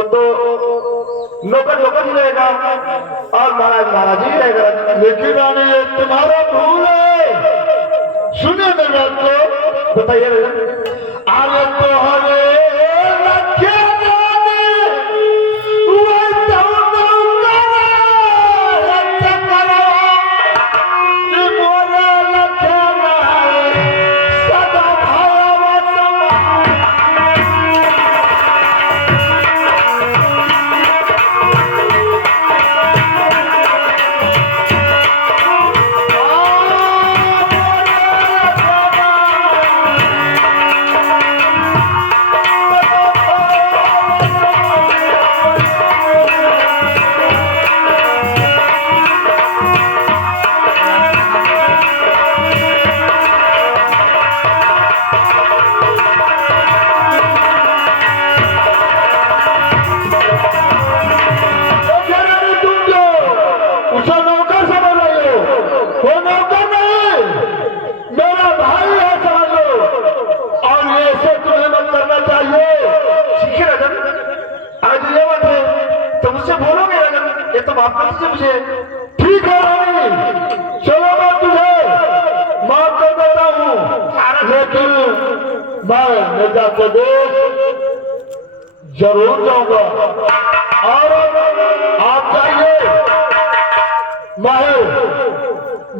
वो तो नौकर नौकर ही रहेगा और महाराज महाराज ही रहेगा। लेकिन रानी ये तुम्हारा भूल है। सुनिए मेरी बात को। बताइए भैया। आगे तो हरे रखे रानी, वही तो नौकर रखे करवा, ये मोरे रखे रानी, सदा भयवा समा। उसे नौकर समझ रहे हो, वो नौकर नहीं, मेरा भाई है समझ लो। और ये ऐसे तुम्हें मत करना चाहिए। ठीक है राजन, आज ये बात है तो मुझसे बोलोगे राजन, ये तो माफ कर दीजिए मुझे। ठीक है रानी, चलो मैं तुझे माफ कर देता हूँ, लेकिन मैं मिर्जा को जरूर जाऊंगा। और आप जाइए,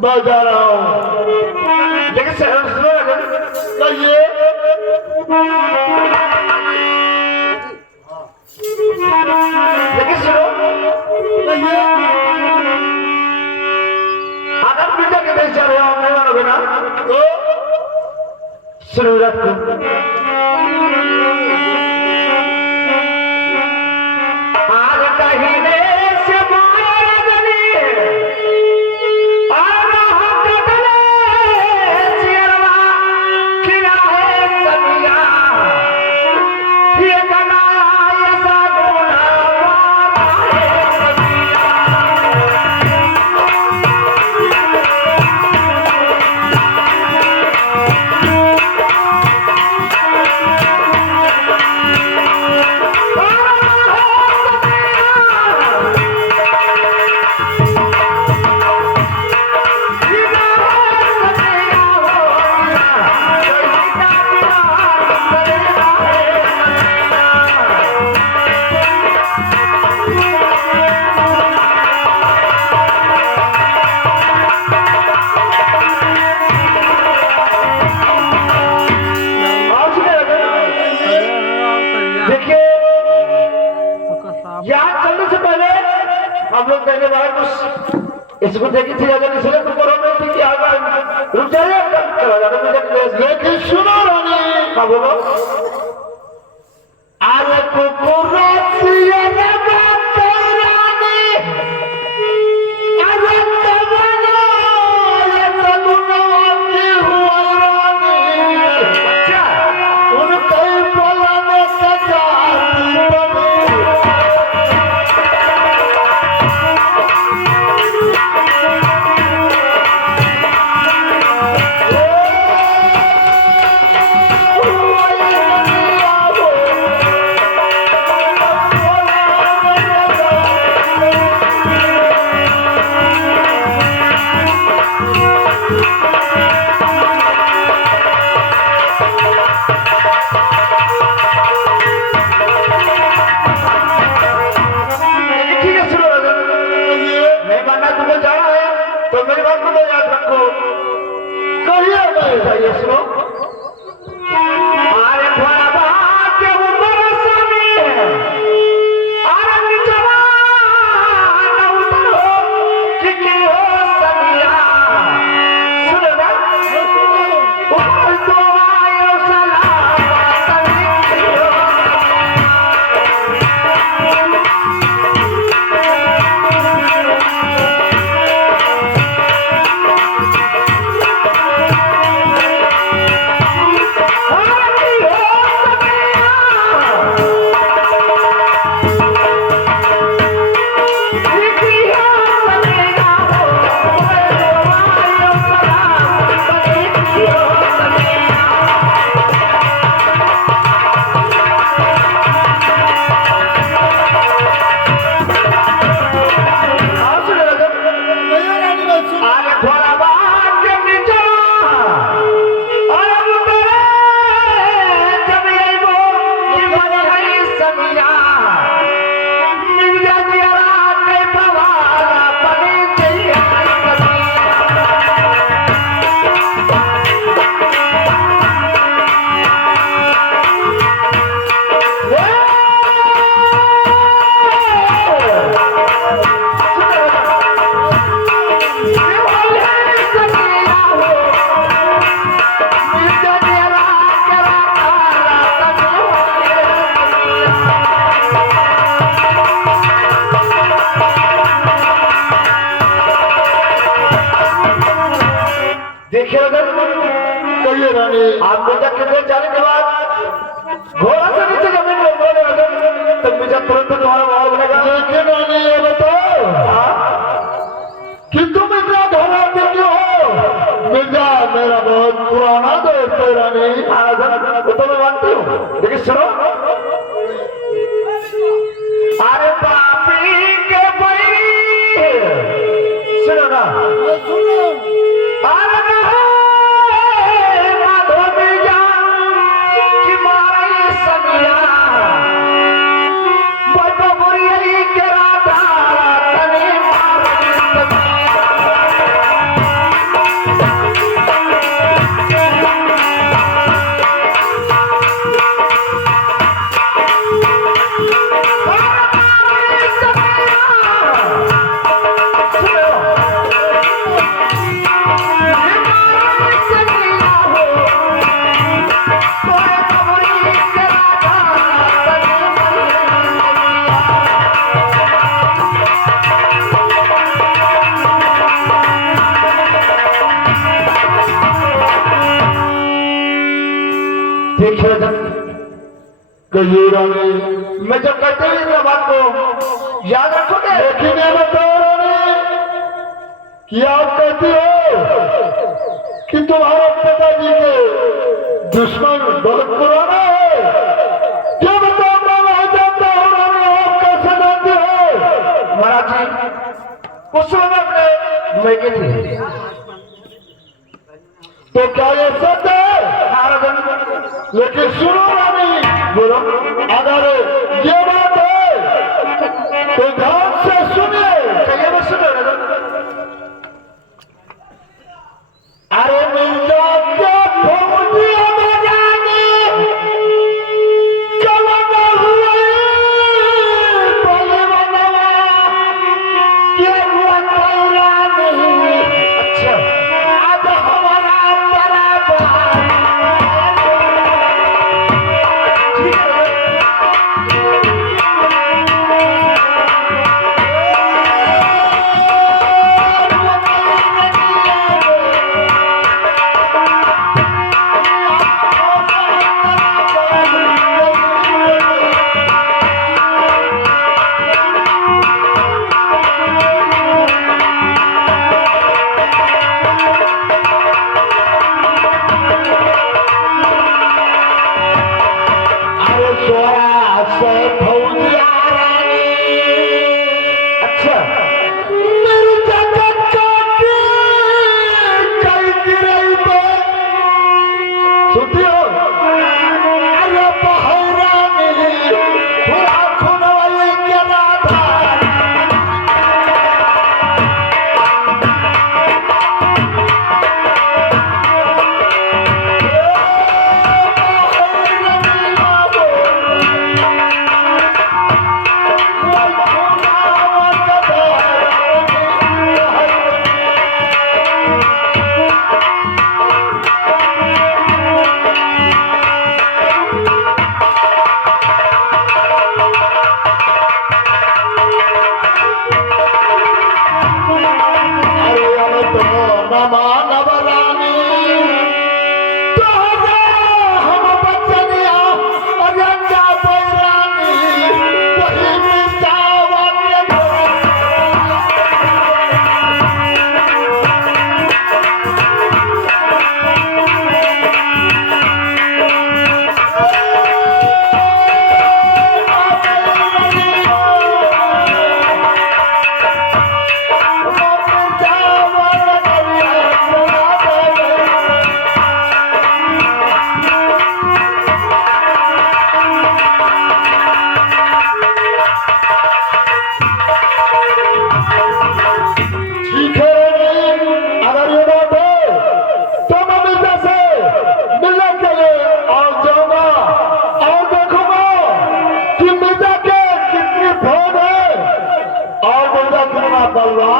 मैं जा रहा हूँ। लेकिन शहर सुनो राजन, कहिए। लेकिन सुनो, कहिए। अगर मिर्जा के देश जा रहे हो आप नहीं मानोगे ना, तो सुनो रात को आज कहीं से माया रजनी आना हक गले चिरवा खिला है सदिया ये गना ऐसा गुना मारा है सदिया। यहाँ चलने से पहले हम लोग कहने वाले कुछ इसको देखी थी अगर इसलिए तुमको रोक रही थी कि आगे रुक जाइए चला जाना मुझे। लेकिन सुनो रानी, हाँ बोलो। अरे कुकुरसिया रे बात रानी, अरे तबना ये सगुना की हुआ रानी। अच्छा उनके बोलने से जाती बनी। ठीक है सुनो राजन, मैं मानना तुम्हें जाना है तो मेरी बात को तो याद रखो। कहिए नहीं बताइए सुनो। अरे थोड़ा बात के ऊपर समय अरे निचवा न उतरो कि हो सदिया। सुनो ना ऊपर तो आयो सलाम संगियो। आप मिर्जा कितने जाने के बाद घोड़ा से नीचे जमीन में बोले अगर तो मिर्जा तुरंत तुम्हारा माहौल बनेगा। लेकिन रानी ये बताओ कि तुम इतना घबराते क्यों हो? मिर्जा मेरा बहुत पुराना दोस्त है रानी। वो तो मैं मानती हूँ, लेकिन सुनो, अरे पापी के भाई सुनो ना, अरे नहीं माधो मिर्जा की मारी सनिया बड़ा बुरी के राधा तने मारी सनिया। कहिए रानी, मैं जब कहते हुए इस बात को याद रखोगे। लेकिन ये बताओ रानी कि आप कहती हो कि तुम्हारे पिताजी के दुश्मन बहुत पुराना है। क्या बताओ, मैं नहीं जानता हूँ रानी, आप कैसे जानते हो? महाराज जी उस समय अपने मैके थे। तो क्या ये सच है? महाराज लेकिन सुनो रानी, बोलो। अगर ये बात है तो ध्यान से सुनिए। कहिए मैं सुन रहा हूँ। अरे मिर्जा क्या फौजिया में जाने कलमा हुए बलवनवा क्या हुआ कैला नहीं। अच्छा अब हमारा तेरा भाई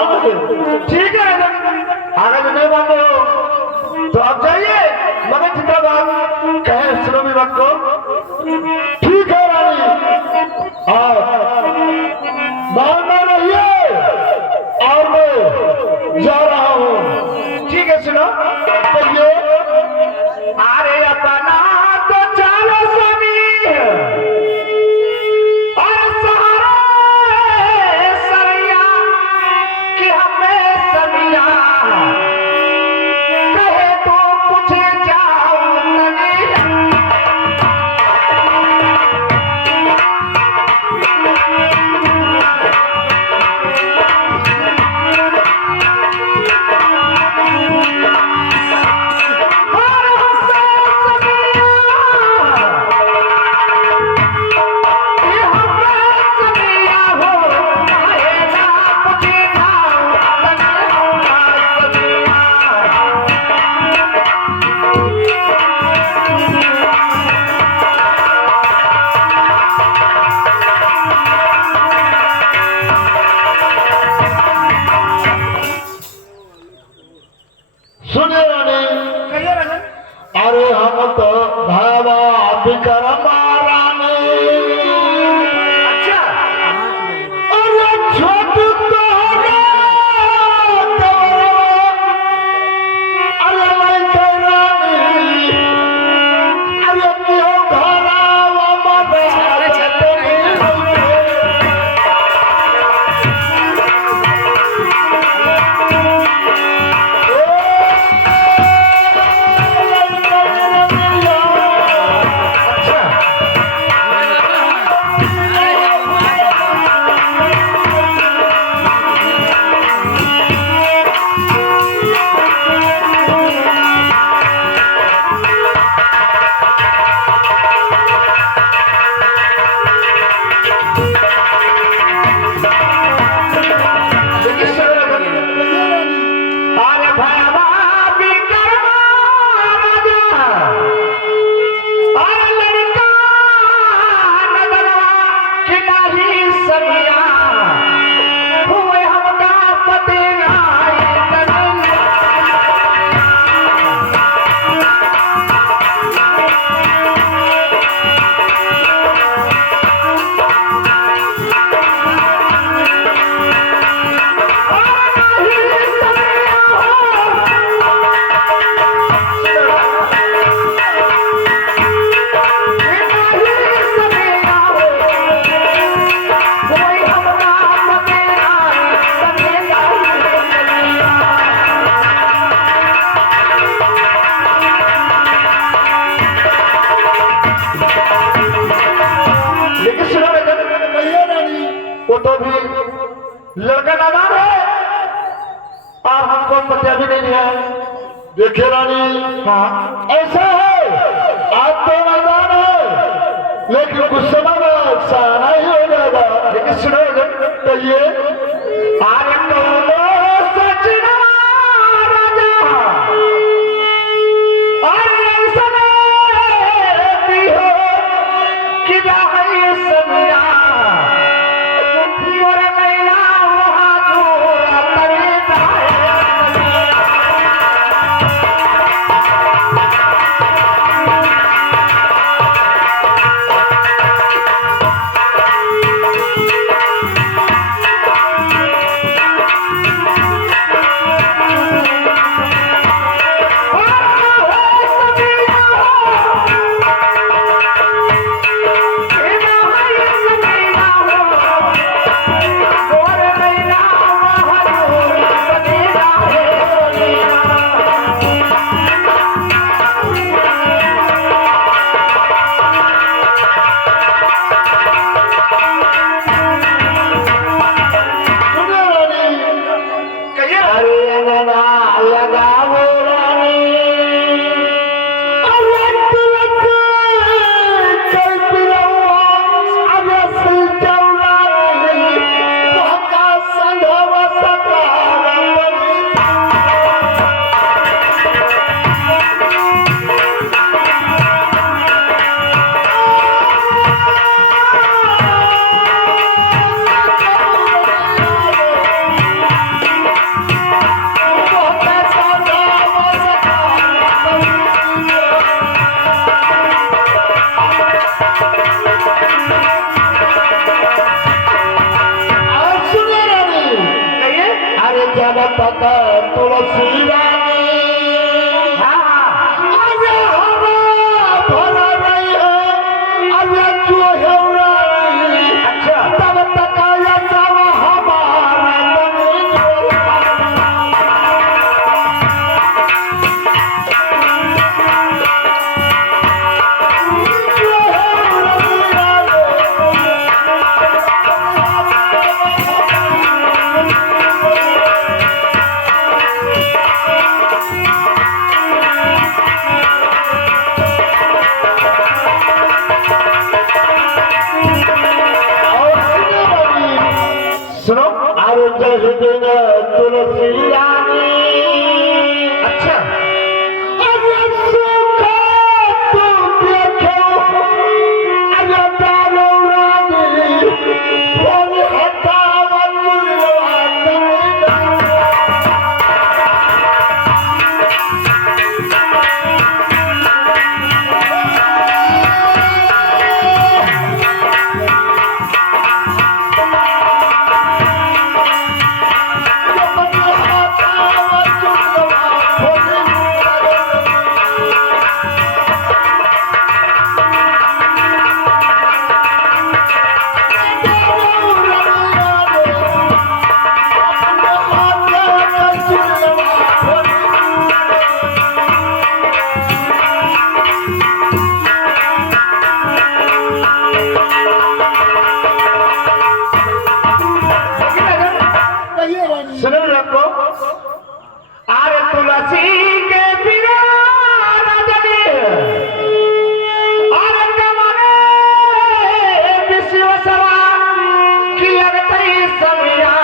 ठीक है। ठीक है अगर नहीं मानते हो तो आप जाइए, मगर जिंदाबाद कहे सुनो भी वक्त को। ठीक है रानी, मानना रहिए और मैं जा रहा हूँ। ठीक है सुनो, कहिए। अरे वो तो भी लड़का नादान है और हमको पता भी नहीं है। देखिए रानी, हाँ ऐसा है आप तो नादान है, लेकिन कुछ समय में सयाना ही हो जाएगा। लेकिन सुनो कहिए। आर्य कौलो सजना राजा आर्य ऐसा भी हो कि राही समिया मोर मैना वहाँ दूर तरे दाए तुलसी रानी अरे हरा भरा रही है, अरे जो है रानी। अच्छा तब तक आया सब हमारा सुनो अरे जय दिन तुलसी रानी। अच्छा अरे सुख तुम देखो, अरे डालो रानी बोल हटावा सुनो रखो आरे तुलसी के बिना रजनी आरे कमने विश्व सवा की लगते समिया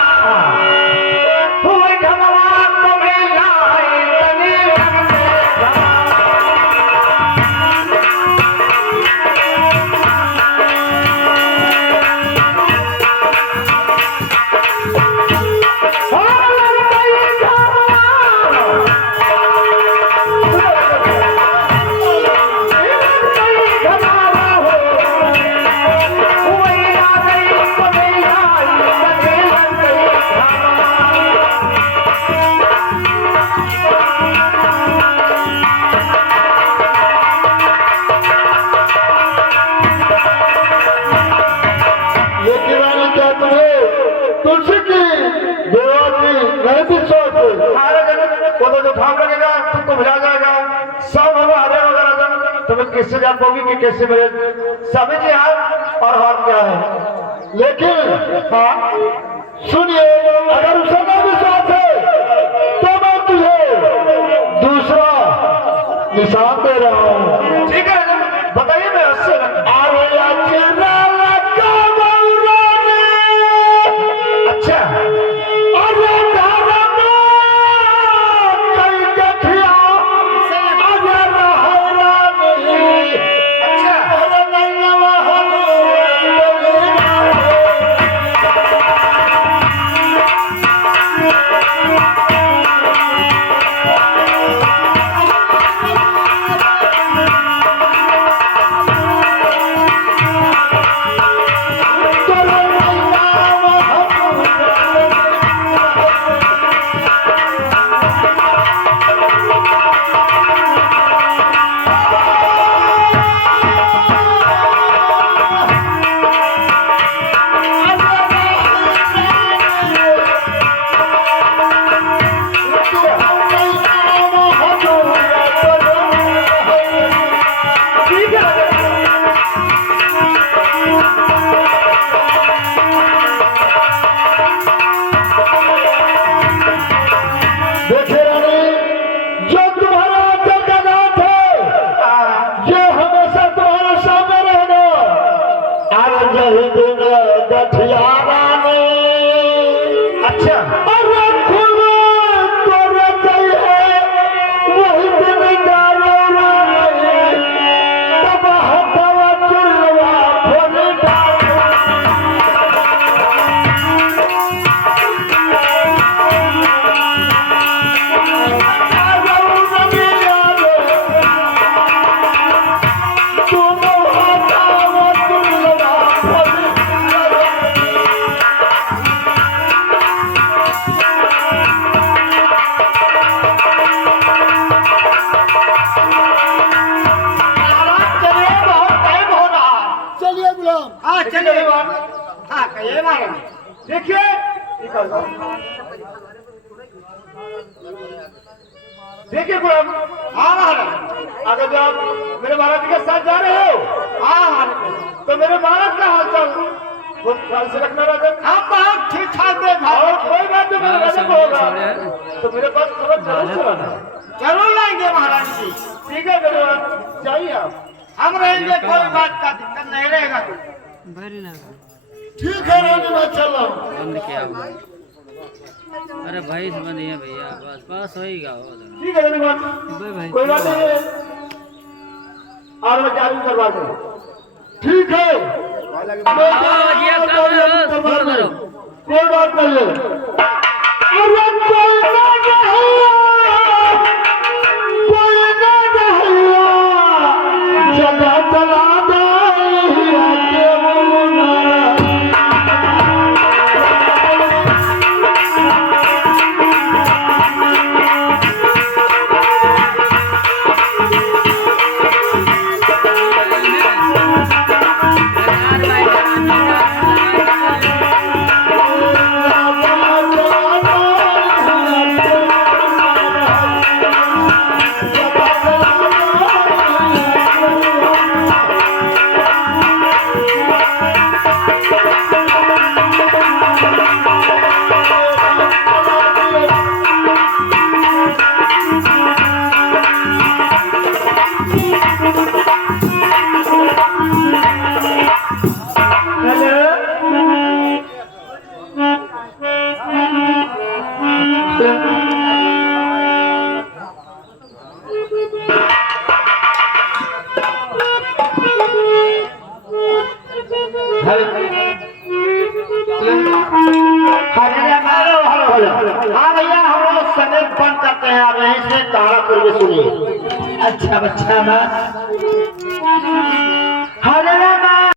हुए घमवा को मिलाए तनी लगते तुलसी की देवा की नैतिक सोच वो तो जो काम लगेगा तुमको भुला जाएगा सब हमारे वगैरह तुम्हें कैसे जान पाओगी कि कैसे मेरे सभी जी हाल और हाल क्या है। लेकिन हाँ सुनिए, अगर उसे न विश्वास है तो मैं तुझे दूसरा निशान दे रहा हूँ। ठीक है, बताइए, मैं उससे अच्छा देखिए, देखिए गुलाम, हाँ महाराज, अगर जो आप मेरे महाराज के साथ जा रहे हो, हाँ महाराज, तो मेरे महाराज का हालचाल बहुत ख्याल से रखना राजा। हम बहुत ठीक ठाक देखा, और कोई बात जो मेरे राजा को होगा तो मेरे पास खबर जरूर सुनाना। जरूर लाएंगे महाराज जी। ठीक है मेरे महाराज, जाइए आप, हम रहेंगे, कोई बात का दिक्कत नहीं रहेगा। ठीक है रानी, मैं चल रहा हूँ। बंद किया अरे भाई समझ है भैया, बस पास होएगा हो। ठीक है धन्यवाद, कोई बात नहीं है, और मैं चालू करवा दूँ। ठीक है, कोई बात नहीं है। जगह चला हाँ भैया, हम लोग संगीत बंद करते हैं, आप यहीं से तारापुर में सुनिए। अच्छा बच्चा, हरे